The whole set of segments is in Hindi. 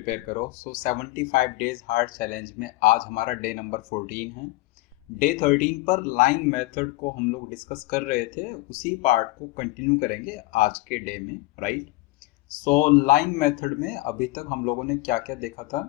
प्रिपेयर करो। 75 डेज हार्ड चैलेंज में आज हमारा डे नंबर 14 है। डे 13 पर लाइन मेथड को हम लोग डिस्कस कर रहे थे, उसी पार्ट को कंटिन्यू करेंगे आज के डे में, राइट। लाइन मेथड में अभी तक हम लोगों ने क्या क्या देखा था।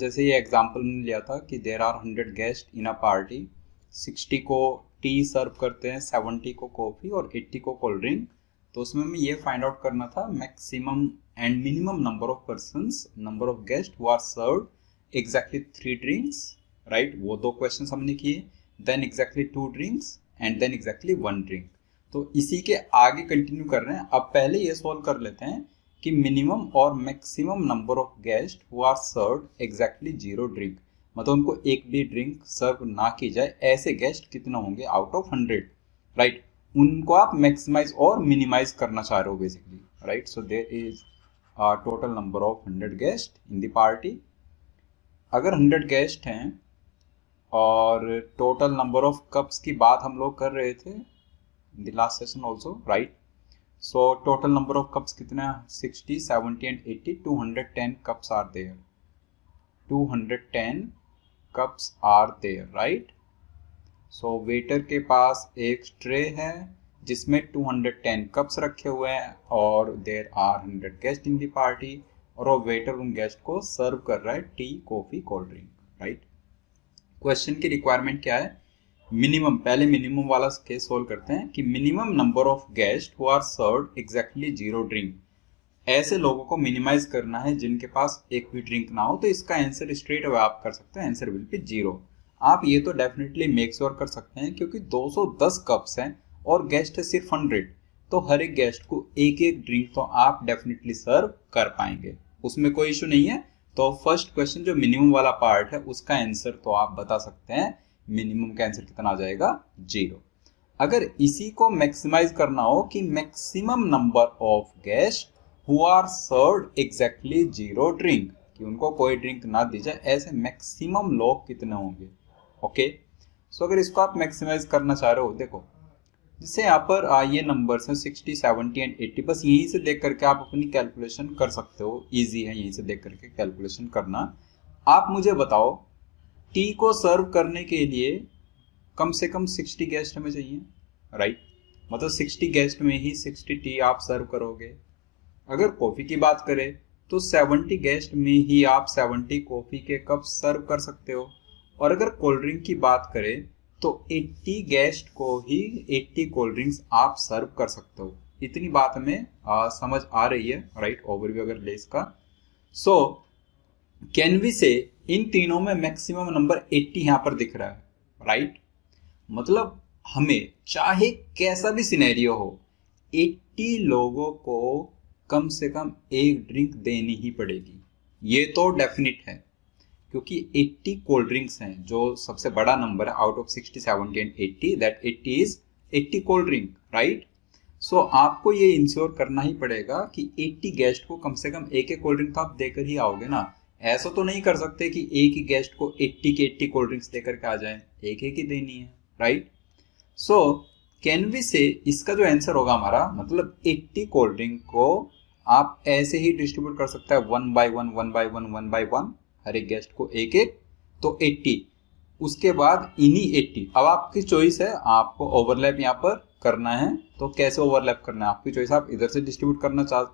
जैसे ये एग्जांपल मैंने लिया था कि there are 100 guest in a party, 60 को टी सर्व करते हैं, 70 को कॉफ़ी और 80 को कोल्ड ड्रिंक। तो उसमें हमें ये फाइंड आउट करना था maximum and minimum number of persons, number of guest who are served exactly 3 drinks, right. वो 2 क्वेश्चन हमने किए, then exactly 2 drinks and then exactly 1 drink. तो इसी के आगे कंटिन्यू कर रहे हैं। अब पहले ये सॉल्व कर लेते हैं कि मिनिमम और maximum number of guest who are served exactly 0 drink, मतलब उनको एक भी ड्रिंक सर्व ना की जाए, ऐसे गेस्ट कितने होंगे आउट ऑफ 100, राइट। उनको आप मैक्सिमाइज और मिनिमाइज करना चाह रहे हो basically, right. So there is total number of 100 guest in the party. अगर 100 गेस्ट हैं और टोटल नंबर ऑफ कप्स की बात हम लोग कर रहे थे in the last session also, right. So total number of cups कितना, 60, 70 and 80, 210 cups are there, 210 cups are there, right. So waiter के पास एक ट्रे है जिसमें 210 कप्स रखे हुए हैं और there are 100 guest in the party, और वो वेटर उन गेस्ट को सर्व कर रहा है T, coffee, cold drink, right. Question की रिक्वायरमेंट क्या है, मिनिमम, पहले मिनिमम वाला केस सोल्व करते हैं कि minimum number of guest who are served exactly 0 drink, ऐसे लोगों को मिनिमाइज करना है जिनके पास एक भी ड्रिंक ना हो। तो इसका आंसर स्ट्रेट अवे आप कर सकते हैं, आंसर विल बी 0। आप ये तो डेफिनेटली मेक श्योर कर सकते हैं क्योंकि 210 कप्स हैं और गेस्ट है सिर्फ 100, तो हर एक गेस्ट को एक एक ड्रिंक तो आप डेफिनेटली सर्व कर पाएंगे, उसमें कोई इशू नहीं है। तो फर्स्ट क्वेश्चन जो मिनिमम वाला पार्ट है उसका आंसर तो आप बता सकते हैं, मिनिमम का आंसर कितना आ जाएगा, 0। अगर इसी को मैक्सिमाइज करना हो कि maximum number of guest who are served exactly 0 drink, कि उनको कोई ड्रिंक ना दी जाए, ऐसे मैक्सिमम लोग कितने होंगे, ओके। सो अगर इसको आप मैक्सिमाइज करना चाह रहे हो, देखो जैसे यहाँ पर ये नंबर्स हैं 60, 70 एंड 80, बस यहीं से देख करके आप अपनी कैलकुलेशन कर सकते हो, इजी है यहीं से देख करके कैलकुलेशन करना। आप मुझे बताओ टी को सर्व करने के लिए कम से कम 60 गेस्ट हमें चाहिए, राइट। मतलब 60 गेस्ट में ही 60 टी आप सर्व करोगे। अगर कॉफ़ी की बात करें तो 70 गेस्ट में ही आप 70 कॉफ़ी के कप सर्व कर सकते हो। और अगर कोल्ड ड्रिंक की बात करें तो 80 गेस्ट को ही 80 कोल्ड ड्रिंक्स आप सर्व कर सकते हो। इतनी बात हमें समझ आ रही है, राइट। ओवरव्यू अगर ले इसका, सो कैन वी से इन तीनों में मैक्सिमम नंबर 80 यहाँ पर दिख रहा है, राइट। मतलब हमें चाहे कैसा भी सिनेरियो हो, 80 लोगों को कम से कम एक ड्रिंक देनी ही पड़ेगी, ये तो डेफिनेट है, क्योंकि 80 कोल्ड ड्रिंक्स हैं, जो सबसे बड़ा नंबर है out of 60, 70 and 80, that 80 is 80 cold drink, right. So आपको ये इंश्योर करना ही पड़ेगा कि 80 गेस्ट को कम से कम एक एक कोल्ड ड्रिंक तो आप देकर ही आओगे ना। ऐसा तो नहीं कर सकते कि एक ही गेस्ट को 80 के 80 कोल्ड ड्रिंक्स देकर के आ जाए, एक एक ही देनी है, राइट। सो कैन वी से इसका जो आंसर होगा हमारा, मतलब 80 कोल्ड ड्रिंक को आप ऐसे ही डिस्ट्रीब्यूट कर सकते हैं 1 by 1, 1 by 1, 1 by 1, हर एक गेस्ट को एक एक, तो 80। उसके बाद इन्हीं 80, अब आपकी चॉइस है, आपको ओवरलैप यहाँ पर करना है, तो कैसे ओवरलैप करना है आपकी चॉइस। आप इधर से डिस्ट्रीब्यूट करना चाह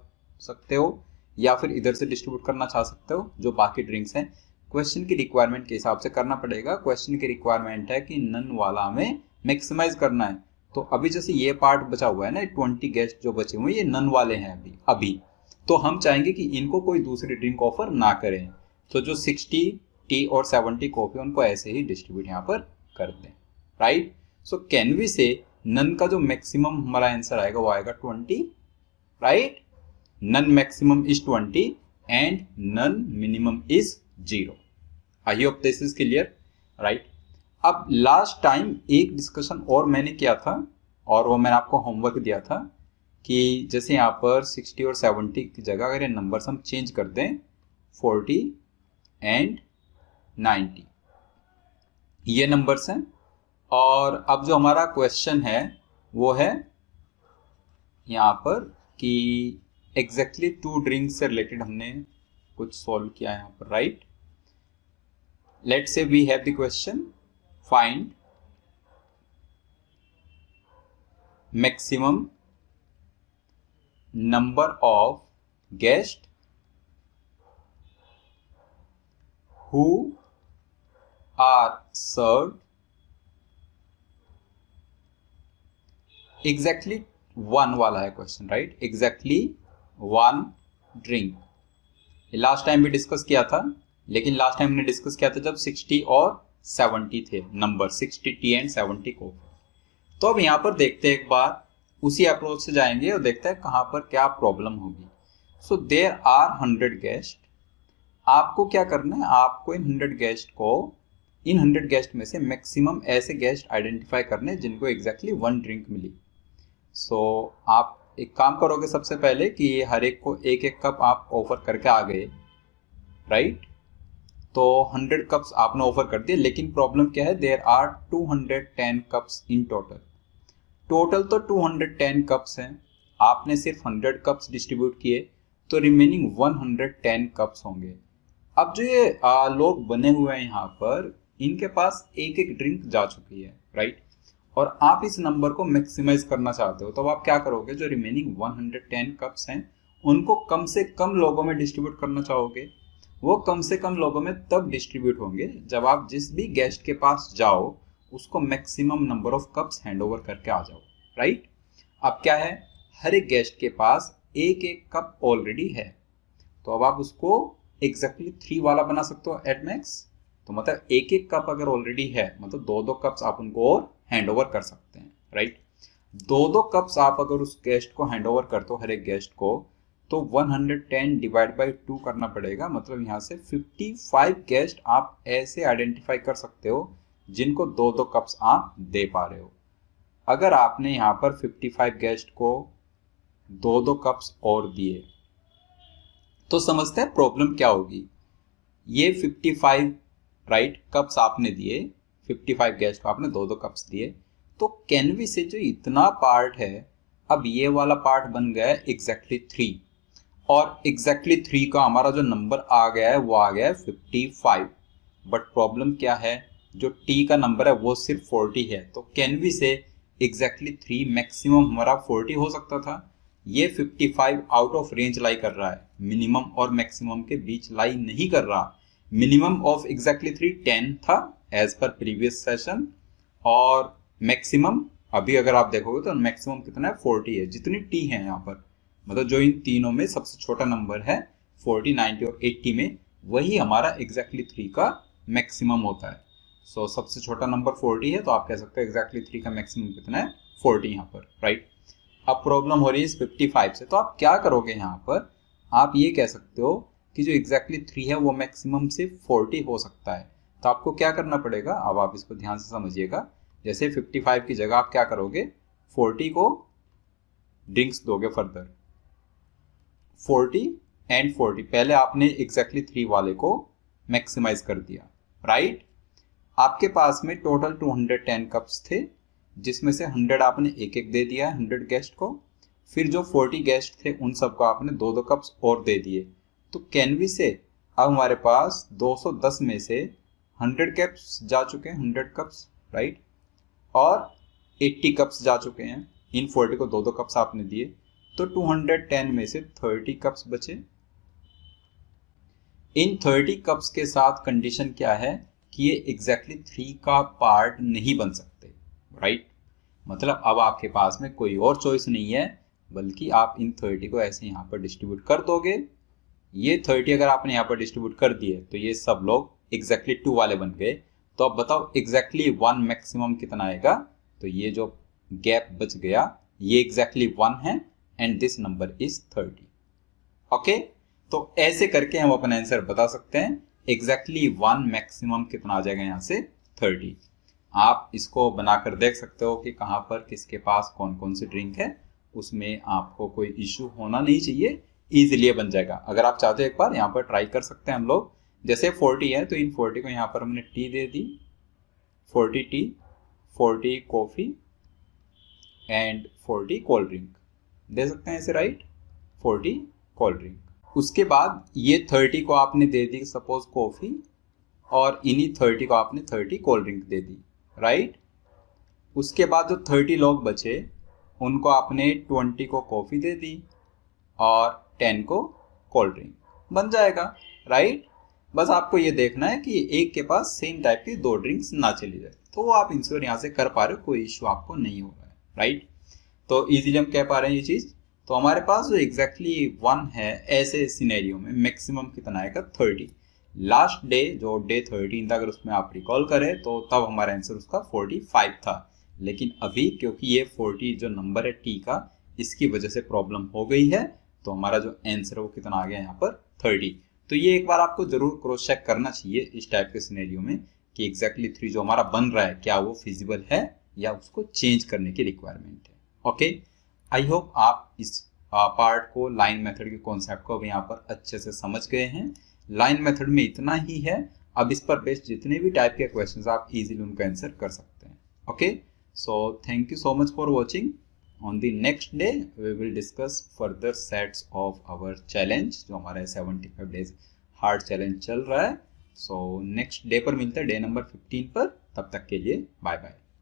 सकते हो या फिर इधर से डिस्ट्रीब्यूट करना चाह सकते हो, जो बाकी ड्रिंक्स हैं। क्वेश्चन की रिक्वायरमेंट के हिसाब से करना पड़ेगा। क्वेश्चन की रिक्वायरमेंट है कि नन वाला हमें मैक्सिमाइज करना है। तो अभी जैसे ये पार्ट बचा हुआ है ना, 20 गेस्ट जो बचे हुए हैं, ये नन वाले हैं अभी, तो हम चाहेंगे कि इनको कोई दूसरी ड्रिंक ऑफर ना करें। तो जो 60 टी और 70 कॉफी, उनको ऐसे ही डिस्ट्रीब्यूट यहाँ पर कर दें, right. So can we say none का जो मैक्सिमम हमारा आंसर आएगा वो आएगा 20, right. None maximum is 20 and none minimum is 0। I hope this is clear, right. अब लास्ट टाइम एक डिस्कशन और मैंने किया था, और वो मैंने आपको होमवर्क दिया था कि जैसे यहाँ पर 60 और 70 की जगह अगर ये नंबर्स हम चेंज कर दें 40 एंड 90, ये नंबर्स हैं। और अब जो हमारा क्वेश्चन है वो है यहाँ पर कि एग्जैक्टली 2 ड्रिंक्स से रिलेटेड हमने कुछ सॉल्व किया है यहाँ पर, right. Let's say we have the question, find maximum number of guest who are served exactly one वाला है question, right. exactly one drink। Last time भी डिस्कस किया था, लेकिन लास्ट टाइम हमने डिस्कस किया था जब 60 और 70 थे नंबर, 60 टी एंड 70 को। तो अब यहाँ पर देखते हैं, एक बार उसी अप्रोच से जाएंगे और देखते हैं कहाँ पर क्या प्रॉब्लम होगी। So there are 100 guest. आपको क्या करना है, आपको इन 100 गेस्ट में से मैक्सिमम ऐसे गेस्ट आइडेंटिफाई करने जिनको एग्जैक्टली 1 ड्रिंक मिली। सो आप एक काम करोगे सबसे पहले कि हर एक को एक एक कप आप ऑफर करके आ गए, राइट। तो 100 कप्स आपने ऑफर कर दिए, लेकिन प्रॉब्लम क्या है, there are 210 cups in total तो 210 कप्स हैं, आपने सिर्फ 100 कप्स डिस्ट्रीब्यूट किए, तो रिमेनिंग 110 कप्स होंगे। अब जो ये लोग बने हुए हैं यहाँ पर, इनके पास एक एक ड्रिंक जा चुकी है, राइट। और आप इस नंबर को मैक्सिमाइज करना चाहते हो, तो आप क्या करोगे, जो रिमेनिंग 110 कप्स हैं उनको कम से कम लोगों में डिस्ट्रीब्यूट करना चाहोगे। वो कम से कम लोगों में तब डिस्ट्रीब्यूट होंगे जब आप जिस भी गेस्ट के पास जाओ उसको maximum number of cups hand over करके आ जाओ, राइट। अब क्या है, हर एक गेस्ट के पास एक एक कप ऑलरेडी है, तो अब आप उसको एग्जैक्टली 3 वाला बना सकते हो एट मैक्स। तो मतलब एक एक कप अगर ऑलरेडी है, मतलब 2-2 कप्स आप उनको और हैंड ओवर कर सकते हैं, राइट। 2-2 कप्स आप अगर उस गेस्ट को हैंड ओवर करते हो, हर एक गेस्ट को, तो 110 डिवाइड बाई 2 करना पड़ेगा। मतलब यहाँ से 55 गेस्ट आप ऐसे आइडेंटिफाई कर सकते हो जिनको 2-2 कप्स आप दे पा रहे हो। अगर आपने यहाँ पर 55 गेस्ट को 2-2 कप्स और दिए, तो समझते हैं प्रॉब्लम क्या होगी। ये 55 राइट कप्स आपने दिए, 55 गेस्ट को आपने 2-2 कप्स दिए, तो कैनवी से जो इतना पार्ट है, अब ये वाला पार्ट बन गया है एग्जैक्टली 3, और एग्जैक्टली 3 का हमारा जो नंबर आ गया है वो आ गया है 55। बट प्रॉब्लम क्या है, जो टी का नंबर है वो सिर्फ 40 है, तो कैनवी से एग्जैक्टली 3 मैक्सिमम हमारा 40 हो सकता था। ये 55 आउट ऑफ रेंज लाई कर रहा है, मिनिमम और मैक्सिमम के बीच लाई नहीं कर रहा। मिनिमम ऑफ एग्जैक्टली 3 10 था एज पर प्रीवियस सेशन, और मैक्सिमम अभी अगर आप देखोगे तो मैक्सिमम कितना है, 40 है। जितनी टी है यहाँ पर, मतलब जो इन तीनों में सबसे छोटा नंबर है 40, 90 और 80 में, वही हमारा एग्जैक्टली 3 का मैक्सिमम होता है। सो सबसे छोटा नंबर 40 है, तो आप कह सकते हो एग्जैक्टली 3 का मैक्सिमम कितना है, 40 यहाँ पर, राइट। अब प्रॉब्लम हो रही है इस 55 से, तो आप क्या करोगे यहाँ पर, आप ये कह सकते हो कि जो एग्जैक्टली 3 है वो मैक्सिमम से 40 हो सकता है। तो आपको क्या करना पड़ेगा, अब आप इसको ध्यान से समझिएगा। जैसे 55 की जगह आप क्या करोगे, 40 को ड्रिंक्स दोगे फर्दर, 40 एंड 40, पहले आपने एग्जैक्टली 3 वाले को मैक्सिमाइज कर दिया, राइट। आपके पास में टोटल 210 कप्स थे, जिसमें से 100 आपने एक एक दे दिया 100 गेस्ट को, फिर जो 40 गेस्ट थे उन सबको आपने 2-2 कप्स और दे दिए। तो कैनवी से अब हमारे पास 210 में से 100 कप्स जा चुके हैं, 100 कप्स, राइट, और 80 कप्स जा चुके हैं। इन 40 को 2-2 कप्स आपने दिए, तो 210 में से 30 कप्स बचे। इन 30 कप्स के साथ कंडीशन क्या है कि ये एग्जैक्टली 3 का पार्ट नहीं बन सकते, राइट। मतलब अब आपके पास में कोई और चॉइस नहीं है, बल्कि आप इन 30 को ऐसे यहाँ पर डिस्ट्रीब्यूट कर दोगे। ये 30 अगर आपने यहाँ पर डिस्ट्रीब्यूट कर दिए, तो ये सब लोग एग्जैक्टली 2 वाले बन गए। तो अब बताओ एग्जैक्टली 1 मैक्सिमम कितना आएगा, तो ये जो गैप बच गया ये एग्जैक्टली 1 है, and this number is 30। Okay, तो ऐसे करके हम अपना आंसर बता सकते हैं। एग्जैक्टली 1 मैक्सिमम कितना आ जाएगा, यहाँ से 30। आप इसको बनाकर देख सकते हो कि कहाँ पर किसके पास कौन कौन सी ड्रिंक है, उसमें आपको कोई इश्यू होना नहीं चाहिए, इजीली बन जाएगा। अगर आप चाहते हो एक बार यहाँ पर ट्राई कर सकते हैं हम लोग। जैसे 40 है, तो इन 40 को यहाँ पर हमने टी दे दी, 40 tea, 40 coffee and 40 cold drink दे सकते हैं ऐसे, राइट, 40 कोल्ड ड्रिंक। उसके बाद ये 30 को आपने दे दी सपोज कॉफ़ी, और इन्हीं 30 को आपने 30 कोल्ड ड्रिंक दे दी, राइट। उसके बाद जो 30 लोग बचे उनको आपने 20 को कॉफ़ी दे दी और 10 को कोल्ड ड्रिंक, बन जाएगा, राइट। बस आपको ये देखना है कि एक के पास सेम टाइप की 2 ड्रिंक्स ना चली जाए, तो वो आप इंश्योर यहाँ से कर पा रहे हो, कोई इश्यू आपको नहीं हो रहा है, राइट। तो इजीली हम कह पा रहे हैं ये चीज़। तो हमारे पास जो एग्जैक्टली 1 है ऐसे सिनेरियो में मैक्सिमम कितना आएगा 30। लास्ट डे जो डे 13 था अगर उसमें आप रिकॉल करें तो तब हमारा आंसर उसका 45 था, लेकिन अभी क्योंकि ये 40 जो नंबर है टी का, इसकी वजह से प्रॉब्लम हो गई है, तो हमारा जो आंसर है वो कितना आ गया यहाँ पर 30। तो ये एक बार आपको जरूर क्रॉस चेक करना चाहिए इस टाइप के सिनेरियो में कि एग्जैक्टली 3 जो हमारा बन रहा है क्या वो फिजिबल है या उसको चेंज करने की रिक्वायरमेंट है। ओके, आई होप आप इस पार्ट को लाइन मेथड के कॉन्सेप्ट को अभी यहाँ पर अच्छे से समझ गए हैं। लाइन मेथड में इतना ही है, अब इस पर बेस्ड जितने भी टाइप के क्वेश्चंस आप इजीली उनका आंसर कर सकते हैं। Okay, so thank you so much for watching. On the next day we will discuss further sets of our challenge जो हमारा 75 days हार्ड चैलेंज चल रहा है। so next day पर मिलते हैं डे नंबर 15 पर, तब तक के लिए बाय बाय।